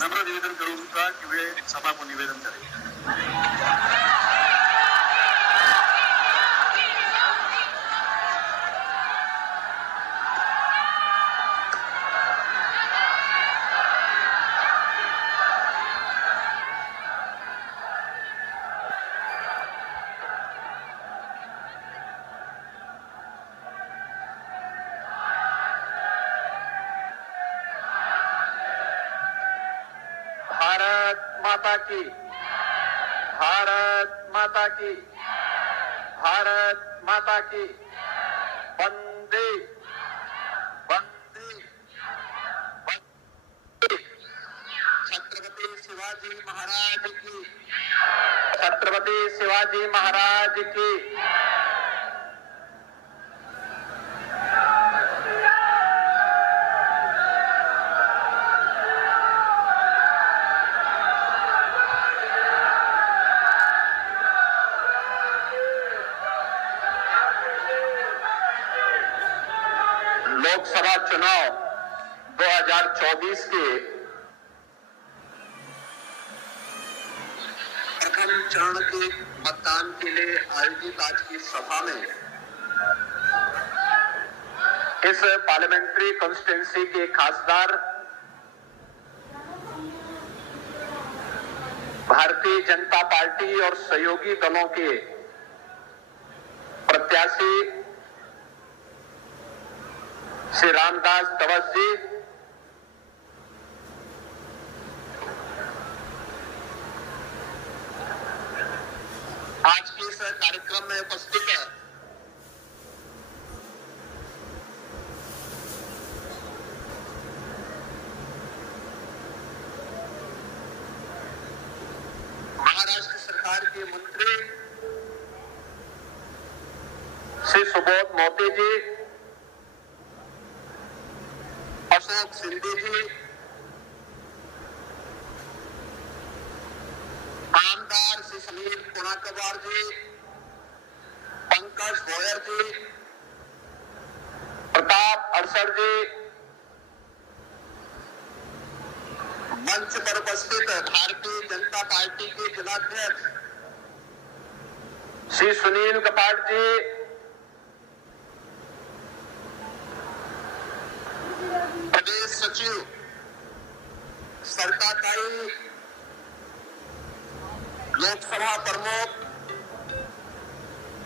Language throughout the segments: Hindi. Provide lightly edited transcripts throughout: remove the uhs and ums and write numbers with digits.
नम्र निवेदन करूंगा कि वे सभा को निवेदन करें। भारत माता की, भारत माता की, भारत माता की। वंदे वंदे वंदे। छत्रपति शिवाजी महाराज की, छत्रपति शिवाजी महाराज की। लोकसभा चुनाव 2024 के प्रथम चरण के मतदान के लिए आयोजित आज की सभा में इस पार्लियामेंट्री कॉन्स्टिट्यूंसी के खासदार भारतीय जनता पार्टी और सहयोगी दलों के प्रत्याशी श्री रामदास तवस जी, आज के इस कार्यक्रम में उपस्थित है महाराष्ट्र सरकार के मंत्री श्री सुबोध मोते जी, अशोक सिंधे जी, आमदार श्री समीर पुनाकवार जी, पंकज गोयर जी, प्रताप अड़सर जी, मंच पर उपस्थित भारतीय जनता पार्टी के जिलाध्यक्ष श्री सुनील कपाट जी, प्रदेश सचिव सरकाताई, लोकसभा प्रमुख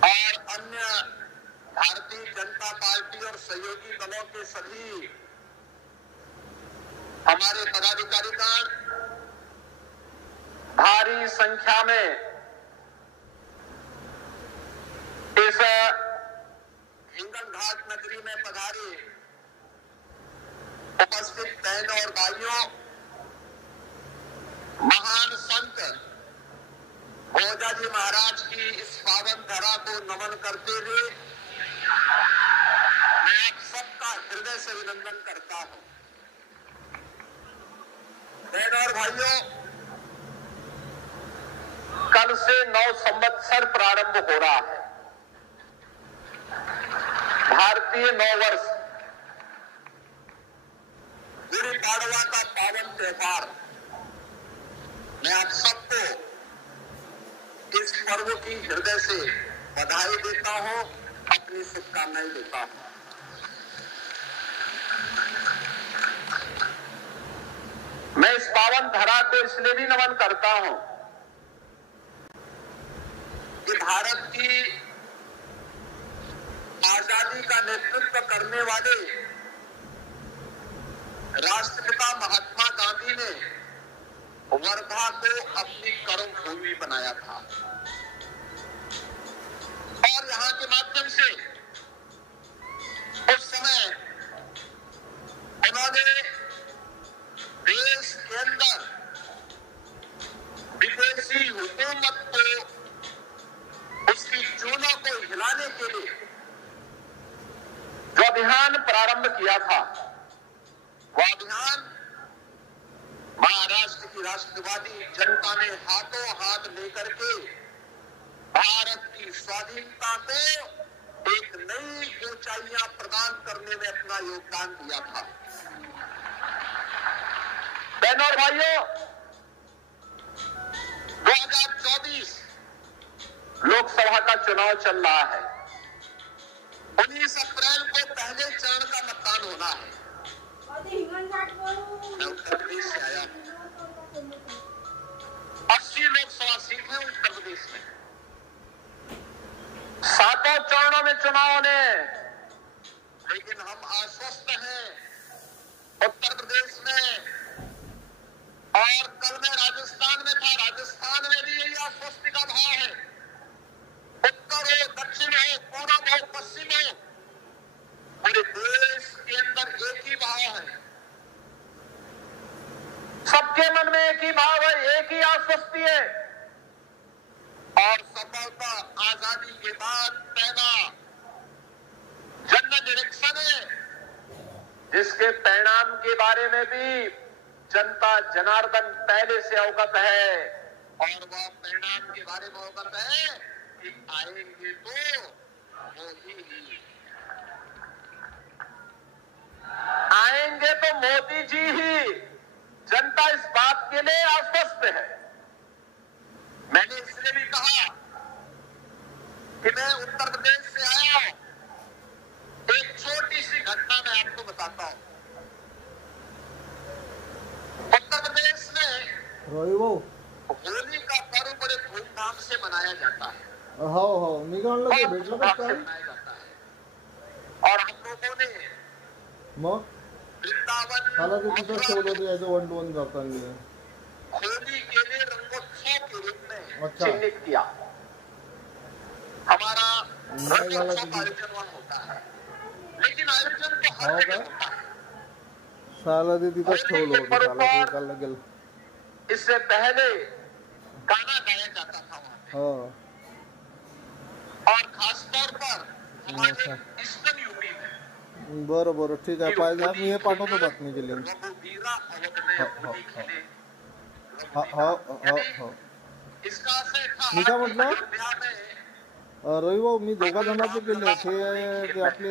और अन्य भारतीय जनता पार्टी और सहयोगी दलों के सभी हमारे पदाधिकारीगण, भारी संख्या में इस हिंगन घाट नगरी में पधारे उपस्थित बहन और भाइयों, महान संत भोजा जी महाराज की इस पावन धरा को नमन करते हुए मैं आप सबका हृदय से अभिनंदन करता हूं। बहन और भाइयों, कल से 9 संवत्सर प्रारंभ हो रहा है। भारतीय नववर्ष, गुड़ी पाड़वा का पावन त्योहार। मैं आप सबको इस पर्व की हृदय से बधाई देता हूं, अपनी शुभकामनाएं देता हूं। मैं इस पावन धरा को इसलिए भी नमन करता हूं कि भारत की आजादी का नेतृत्व करने वाले राष्ट्रपिता महात्मा गांधी ने वर्धा को अपनी कर्म भूमि बनाया था और यहाँ के माध्यम से उस समय उन्होंने देश के अंदर विदेशी हुकूमत को, उसकी चूनों को हिलाने के लिए जो अभियान प्रारंभ किया था, वह अभियान महाराष्ट्र की राष्ट्रवादी जनता ने हाथों हाथ लेकर के भारत की स्वाधीनता को एक नई ऊंचाइयां प्रदान करने में अपना योगदान दिया था। बहनों और भाइयों, 2024 लोकसभा का चुनाव चल रहा है। 19 अप्रैल को पहले चरण का मतदान होना है। मैं उत्तर प्रदेश से आया हूं। 80 लोकसभा सीट है उत्तर प्रदेश में। 7 चरणों में चुनाव होने, लेकिन हम आश्वस्त हैं उत्तर प्रदेश में। और कल मैं राजस्थान में था, राजस्थान में भी यही आश्वस्ति का भाव है। उत्तर हो, दक्षिण हो, पूर्व हो, पश्चिम हो, पूरे देश के अंदर एक ही भाव है। सबके मन में एक ही भाव है, एक ही आश्वस्ति है। और सफलता आजादी के बाद पैदा जन डायरेक्शन है, जिसके परिणाम के बारे में भी जनता जनार्दन पहले से अवगत है। और वह परिणाम के बारे में अवगत है कि आएंगे तो मोदी ही, आएंगे तो मोदी जी ही। जनता इस बात के लिए आश्वस्त है। मैंने इसलिए भी कहा कि मैं उत्तर प्रदेश से आया हूं। एक छोटी सी घटना मैं आपको बताता हूं। उत्तर प्रदेश में होली का पर्व बड़े धूमधाम से मनाया जाता है। मी काय म्हणलं ते भेटलं का काय? मनाया जाता है। और हम लोगों ने मग वृंदावन मला ते तिथंच ठेवलं होतं याचं 1 to 1 करताना. होली के लिए रंगोत्सव के रूप में अच्छा. चिन्हित किया। हमारा नहीं वाला रंगोत्सव दीदी. आयोजन वहां होता है, लेकिन आयोजन तो हर हो जगह का? होता है। साला ते तिथंच ठेवलं होतं. साला ते काढलं गेलं. इससे पहले गाना गाया जाता था वहां पे। हो. और खास तौर पर हमारे अच्छा. ईस्टर्न यूपी में बरं बरं ठीक आहे. पाहिजे मी हे पाठवतो बातमीची लिंक. रघुवीरा अवध में हो, होली हो, खेले। हो हो हो. इसका आशय था मी काय म्हटलं? अयोध्या में रवी भाऊ मी दोघा जणांचे केले ते आपले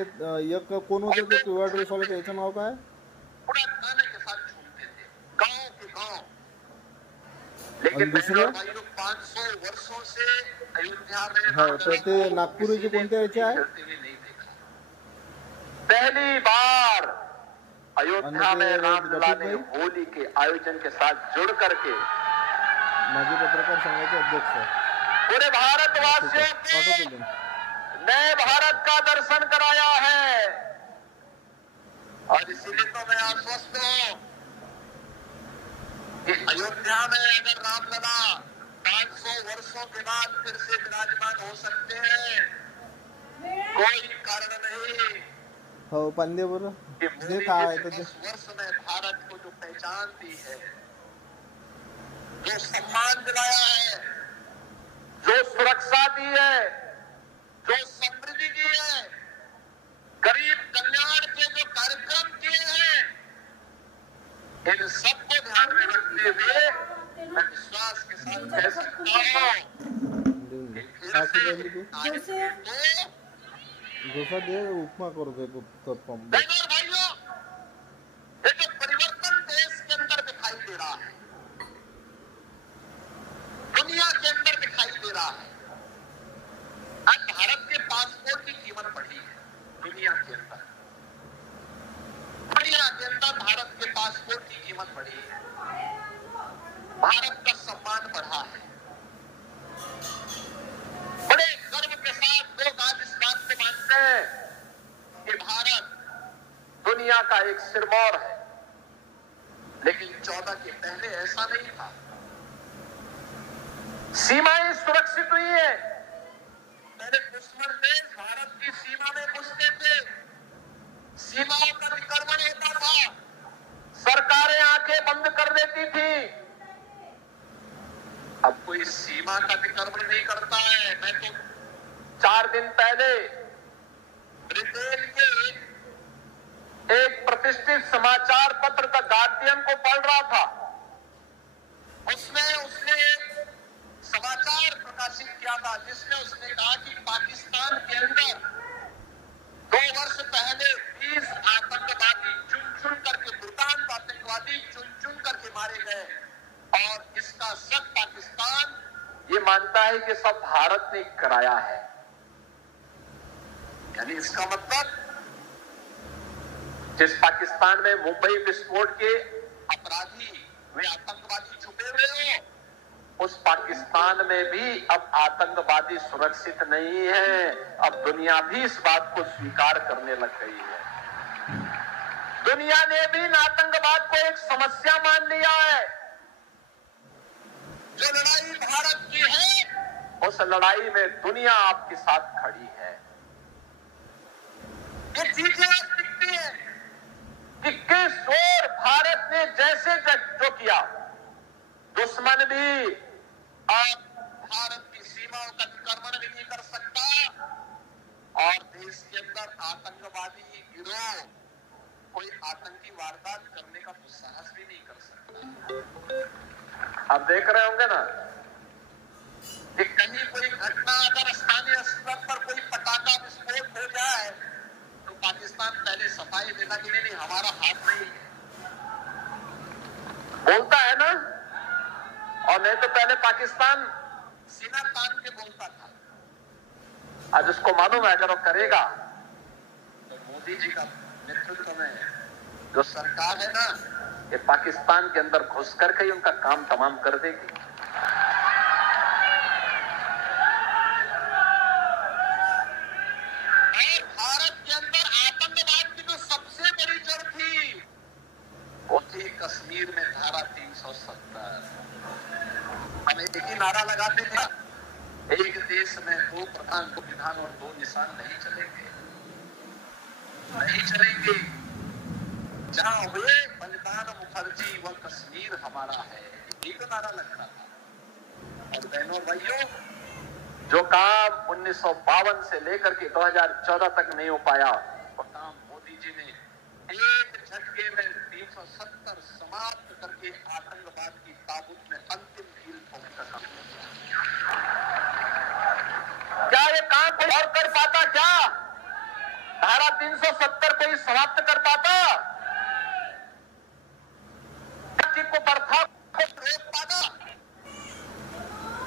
एक कोण होते ते पिवळा ड्रेस वाले त्याचं नाव काय? पूरा गाने के साथ झूमते थे, गांव के गांव। और लेकिन दूसरे? 500 वर्षों से अयोध्या में हो तर ते नागपुरीचे कोणत्या याचे आहे? खेलते हुए नहीं देखा। पहली बार अयोध्या आणि में ते रामलला ने गणपत होली के आयोजन के साथ जुड़ करके माझे पत्रकार संघाचे अध्यक्ष. पूरे भारतवासियों को पाठवतो लिंक. नए भारत का दर्शन कराया है। और इसीलिए तो मैं आश्वस्त हूं कि अयोध्या में अगर रामलला 500 वर्षों के बाद फिर से विराजमान हो सकते हैं, कोई कारण नहीं हो पांडे बरं कि जे मोदी काय जी आहे ने तर ते 10 वर्ष में भारत को जो पहचान दी है, जो सम्मान दिलाया है, जो सुरक्षा दी है, जो समृद्धि दी है, गरीब कल्याण के जो कार्यक्रम किए हैं, इन सबको ध्यान में रखते हुए मैं विश्वास के साथ कह सकता हूं कि फिर काय से केलं तू? आएंगे तो जसा दे उपमा करतोय उत्तप्पम. बहनों और भाइयों, ये जो परिवर्तन देश के अंदर दिखाई दे रहा है, दुनिया के अंदर दिखाई दे रहा है। आज भारत के पासपोर्ट की कीमत बढ़ी है दुनिया के अंदर। दुनिया के अंदर भारत के पासपोर्ट की कीमत बढ़ी है। भारत का सम्मान बढ़ा है। बड़े गर्व के साथ लोग आज इस बात को मानते हैं कि भारत दुनिया का एक सिरमौर है। लेकिन 14 के पहले ऐसा नहीं था। सीमाएं सुरक्षित हुई है। पहले दुश्मन देश भारत की सीमा में घुसते थे, सीमाओं का अतिक्रमण होता था, सरकारें आंखें बंद कर देती थी। अब कोई सीमा का अतिक्रमण नहीं करता है। मैं तो 4 दिन पहले ब्रिटेन के एक प्रतिष्ठित समाचार पत्र द गार्डियन को पढ़ रहा था। उसने एक समाचार प्रकाशित किया था जिसमें उसने कहा कि पाकिस्तान के अंदर 2 वर्ष पहले 20 आतंकवादी चुन चुन करके, दुर्दांत आतंकवादी चुन चुन करके मारे है कि सब भारत ने कराया है। यानी इसका मतलब जिस पाकिस्तान में मुंबई विस्फोट के अपराधी वे आतंकवादी छुपे हुए हो, उस पाकिस्तान में भी अब आतंकवादी सुरक्षित नहीं है। अब दुनिया भी इस बात को स्वीकार करने लग गई है। दुनिया ने भी आतंकवाद को एक समस्या मान लिया है। जो लड़ाई भारत की है, उस लड़ाई में दुनिया आपके साथ खड़ी है। ये चीजें दिखती है कि किस ओर भारत ने जैसे जो किया, दुश्मन भी अब भारत की सीमाओं का अतिक्रमण भी नहीं कर सकता और देश के अंदर आतंकवादी गिरोह कोई आतंकी वारदात करने का दुस्साहस भी नहीं कर सकता। आप देख रहे होंगे ना कि कहीं कोई घटना अगर स्थानीय स्तर पर कोई पटाखा विस्फोट हो जाए तो पाकिस्तान पहले सफाई देगा कि नहीं हमारा हाथ नहीं है, बोलता है ना। और नहीं तो पहले पाकिस्तान सीना तान के बोलता था। आज उसको मालूम है अगर वो करेगा तो मोदी जी का नेतृत्व में जो सरकार है ना, ये पाकिस्तान के अंदर घुस करके ही उनका काम तमाम कर देगी। भारत के अंदर आतंकवाद की जो सबसे बड़ी जड़ थी वो थी कश्मीर में धारा 370। हम एक ही नारा लगाते थे, एक देश में दो प्रधान, दो विधान और दो निशान नहीं चलेंगे, नहीं चलेंगे। जहां हुए बलिदान मुखर्जी व कश्मीर हमारा है, एक नारा लग रहा था। और बहनों भाइयों, जो काम 1952 से लेकर के 2014 तक नहीं हो पाया, वो काम मोदी जी ने एक झटके में 370 समाप्त करके आतंकवाद की ताबूत में अंतिम ढील ठोकने का काम किया। क्या ये काम कोई और कर पाता? क्या धारा 370 को ही समाप्त कर पाता? को बर्था को रोक पाता?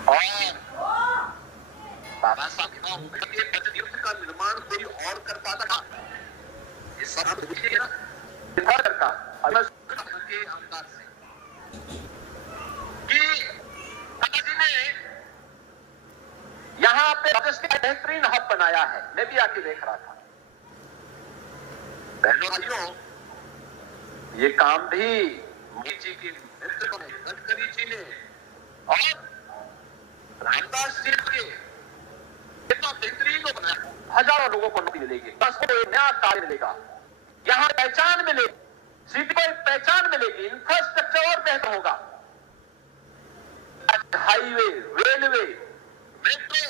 और बाबा साहब के प्रतियुद्ध का निर्माण कोई और कर पाता? ये सब पूछिए ना का के अंदाज से कि जी ने यहां पे बेहतरीन हब बनाया है। मैं भी आके देख रहा था। बहनों भाइयों, ये काम भी मोदी जी के नेतृत्व में, गडकरी जी ने और रामदास जी के इतना बेहतरीन को बनाया। हजारों लोगों को नौकरी मिलेगी, बस को एक नया कार्य मिलेगा, यहां पहचान मिलेगी, सिटी को एक पहचान मिलेगी, इंफ्रास्ट्रक्चर और बेहतर होगा। Highway, railway, metro,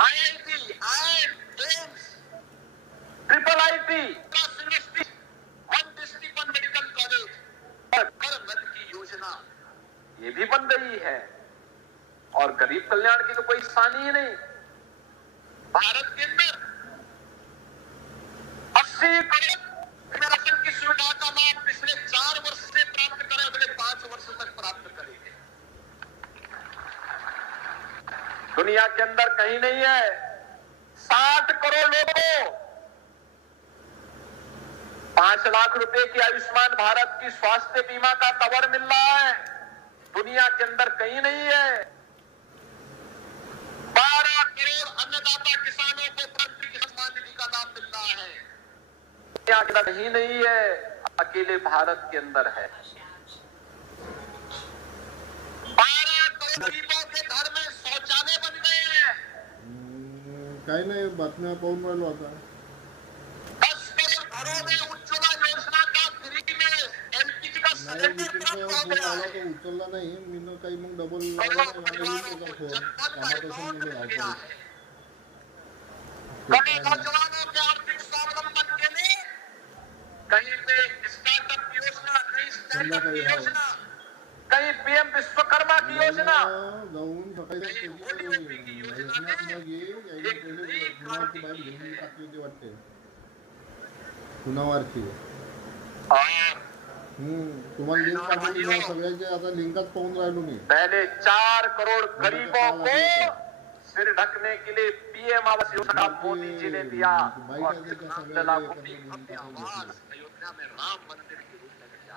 IIT, AIIMS, triple IT, university, one district one medical college और हर नद की योजना ये भी बन रही है। और गरीब कल्याण की तो कोई सानी ही नहीं। भारत के अंदर 80 करोड़ राशन की सुविधा का लाभ पिछले 4 वर्ष से प्राप्त करें, अगले 5 वर्ष तक प्राप्त करेंगे। दुनिया के अंदर कहीं नहीं है। 60 करोड़ लोगों को 5 लाख रुपए की आयुष्मान भारत की स्वास्थ्य बीमा का कवर मिल रहा है, दुनिया के अंदर कहीं नहीं है। 12 करोड़ अन्नदाता किसानों को प्रधानमंत्री किसान निधि का लाभ मिल रहा है, दुनिया के अंदर कहीं नहीं है, अकेले भारत के अंदर है। 12 करोड़ गरीबों के घर में शौचालय बन गए हैं। काही नाही, बातम्या पाहून राहिलो आता। 10 करोड़ घरों में उज्ज्वला योजना का फ्री में LPG का सिलेंडर प्राप्त हो गया है। तो उचलला नाही मी, काही मग डबल फोन कामापासून निघाला। नौजवानों के आर्थिक स्वावलंबन के लिए कहीं पे स्टार्टअप की योजना, कहीं स्टार्टअप की योजना, कहीं PM विश्वकर्मा की योजना, जाऊन सकाळी होलीओपी की योजना ने एक नई क्रांति की है। वाटते पुनावारची और तुम्हाला लिंक पाठवली मला सगळ्यांचे आता लिंकच पाहून राहिलो मी. मैंने 4 करोड़ गरीबों को सिर ढकने के लिए पीएम आवास योजना मोदी जी ने दिया और रामलला को भी भव्य आवास अयोध्या में राम मंदिर के रूप में दिया.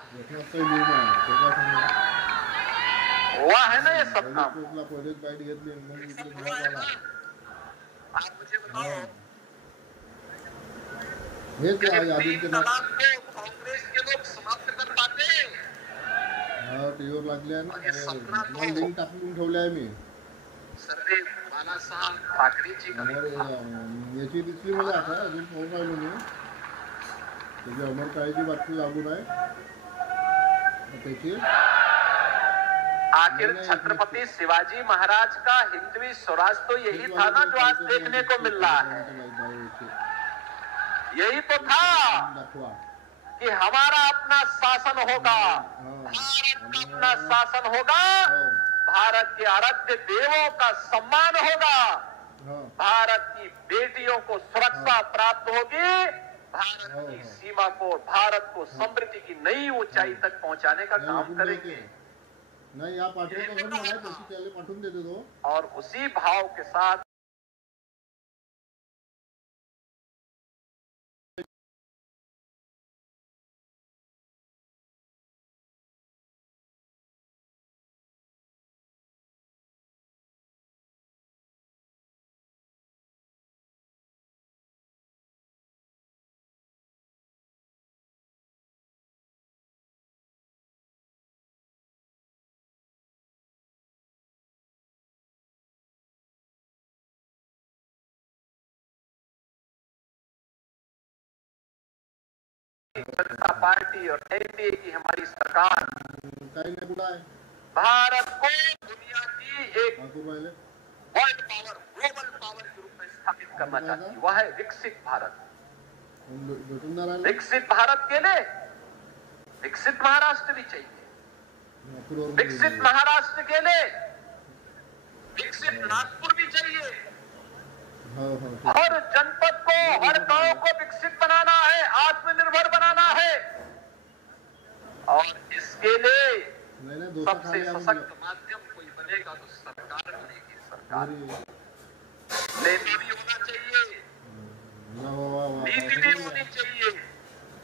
हुआ है ना ये सब काम. आप मुझे बताओ कांग्रेस के लोग समाप्त कर पाते. टीव्हीवर लागले लिंक टाकून ठेवले आहे मी. सर्वे बाळासाहेब ठाकरेची याची दिसली मला आता अजून पाहून राहिलो मी. त्याची अमर काळेची बातमी लागून आहे त्याची. आखिर छत्रपति शिवाजी महाराज का हिंदवी स्वराज तो यही था ना जो आज देखने को मिल रहा है. यही तो था कि हमारा अपना शासन होगा, भारत का अपना शासन होगा, भारत के आराध्य देवों का सम्मान होगा, भारत की बेटियों को सुरक्षा प्राप्त होगी, भारत की सीमा को, भारत को समृद्धि की नई ऊंचाई तक पहुंचाने का काम करेंगे. नहीं या पाठवून देते तो. और उसी भाव के साथ जनता पार्टी और एनडीए की हमारी सरकार भारत को दुनिया की एक वर्ल्ड पावर, ग्लोबल पावर के रूप में स्थापित करना चाहती है. वह है विकसित भारत. विकसित भारत के लिए विकसित महाराष्ट्र भी चाहिए. विकसित महाराष्ट्र के लिए विकसित नागपुर भी चाहिए. हर जनपद को, हर गांव को विकसित बनाना है, आत्मनिर्भर बनाना है. और इसके लिए सबसे सशक्त माध्यम कोई बनेगा तो सरकार बनेगी. सरकार नेता भी होना चाहिए, नीति भी होनी चाहिए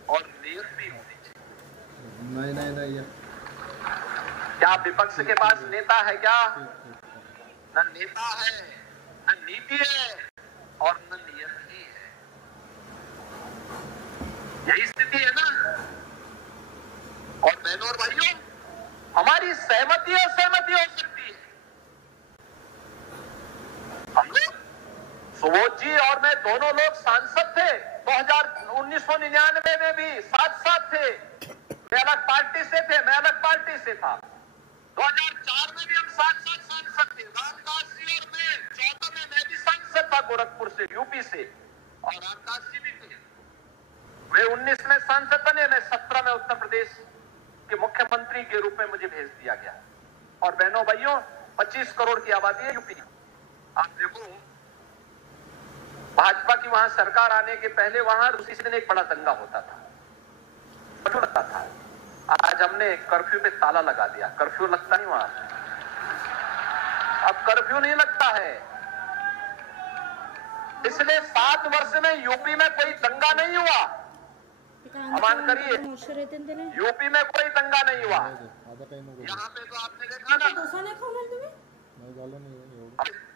और नियत भी होनी चाहिए. नहीं क्या विपक्ष के पास नेता है क्या? न नेता है, न नीति है और न नियत ही है. यही स्थिति है ना. और बहनों और भाइयों, हमारी सहमति हो सकती है. हम लोग, सुबोध जी और मैं दोनों लोग सांसद थे. 1999 में भी साथ थे. मैं अलग पार्टी से थे, मैं अलग पार्टी से था. 2004 में भी हम साथ सांसद थे. रामदास जी और मैं 14 में मैं भी सांसद था गोरखपुर से, यूपी से, और रामदास जी भी थे. वे 19 में सांसद बने, मैं 17 में उत्तर प्रदेश के मुख्यमंत्री के रूप में मुझे भेज दिया गया. और बहनों भाइयों, 25 करोड़ की आबादी है यूपी. आप देखो, भाजपा की वहां सरकार आने के पहले वहां उसी दिन एक बड़ा दंगा होता था, लगता था. आज हमने कर्फ्यू पे ताला लगा दिया. कर्फ्यू लगता नहीं वहां, अब कर्फ्यू नहीं लगता है. पिछले 7 वर्ष में यूपी में कोई दंगा नहीं हुआ. अमान करिए, यूपी में कोई दंगा नहीं हुआ. यहाँ पे तो आपने देखा ना,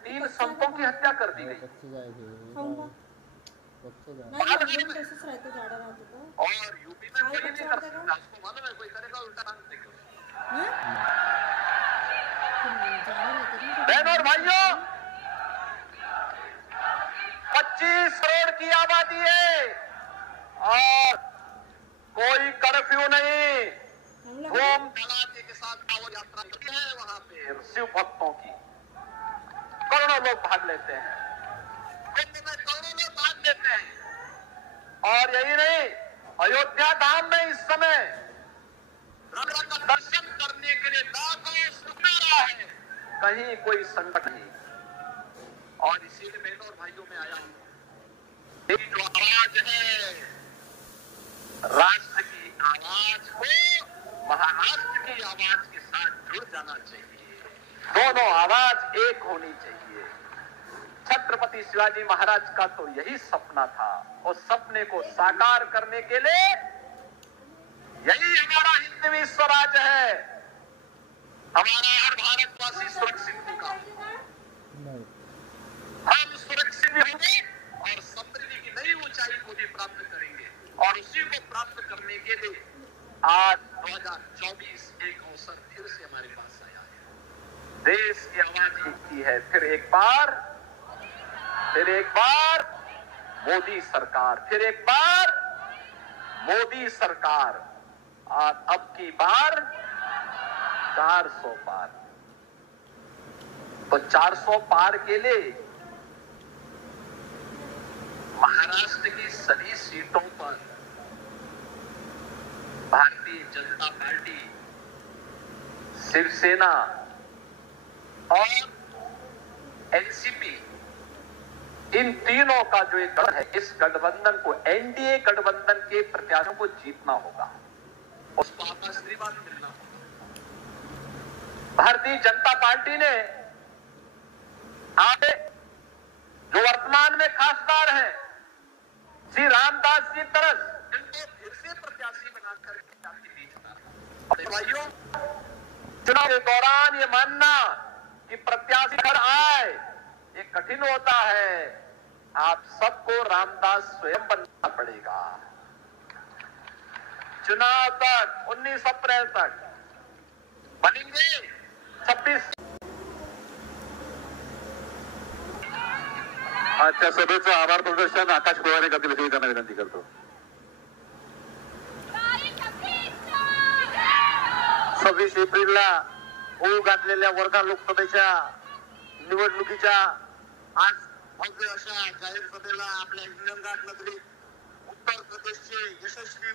3 संतों की हत्या कर दी गई. और यूपी में कोई नहीं कर सकता. आपको मालूम है, कोई करेगा उल्टा काम देखेगा. बहनों और भाइयों, 25 करोड़ की आबादी है और कोई कर्फ्यू नहीं. धूम धड़ाके के साथ कांवड़ यात्रा होती है. वहां पे शिव भक्तों की करोड़ों लोग भाग लेते हैं. कुंभ में करोड़ों लोग भाग लेते हैं. और यही नहीं, अयोध्या धाम में इस समय राम का दर्शन करने के लिए लाखों श्रद्धालु रहा है. कहीं कोई संकट नहीं. और इसीलिए बहनों और भाइयों में आया हूं. जो आवाज है, राष्ट्र की आवाज को आवाज के साथ जुड़ जाना चाहिए, दोनों आवाज एक होनी चाहिए। छत्रपति शिवाजी महाराज का तो यही सपना था। उस सपने को साकार करने के लिए यही हमारा हिंदवी स्वराज है। हमारा हर भारतवासी सुरक्षित होगा, हम सुरक्षित भी होंगे और समृद्धि की नई ऊंचाई को भी प्राप्त करेंगे। और उसी को प्राप्त करने के लिए आज 2024 एक अवसर फिर से हमारे पास आया है। देश की आवाज की है फिर एक बार मोदी सरकार, फिर एक बार मोदी सरकार। और अब की बार 400 पार। तो 400 पार के लिए महाराष्ट्र की सभी सीटों पर भारतीय जनता पार्टी, शिवसेना और एनसीपी, इन तीनों का जो एक गढ़ है, इस गठबंधन को, एनडीए गठबंधन के प्रत्याशियों को जीतना होगा, उसको आपका आशीर्वाद मिलना होगा। भारतीय जनता पार्टी ने आगे जो वर्तमान में खासदार हैं श्री रामदास जी तरस, इनको फिर से प्रत्याशी बनाकर भाइयों, चुनाव के दौरान ये मानना कि प्रत्याशी घर आए ये कठिन होता है। आप सबको रामदास स्वयं बनना पड़ेगा। चुनाव तक 19 अप्रैल तक बनेंगे 26। आजच्या सभेचं आभार प्रदर्शन आकाश पवार करतील अशी त्यांना विनंती करतो। 26 एप्रिलला होऊ घातलेल्या वर्धा लोकसभेच्या निवडणुकीच्या आज भव्य अशा जाहीर सभेला आपल्या हिंगणघाट नगरीत उत्तर प्रदेशचे यशस्वी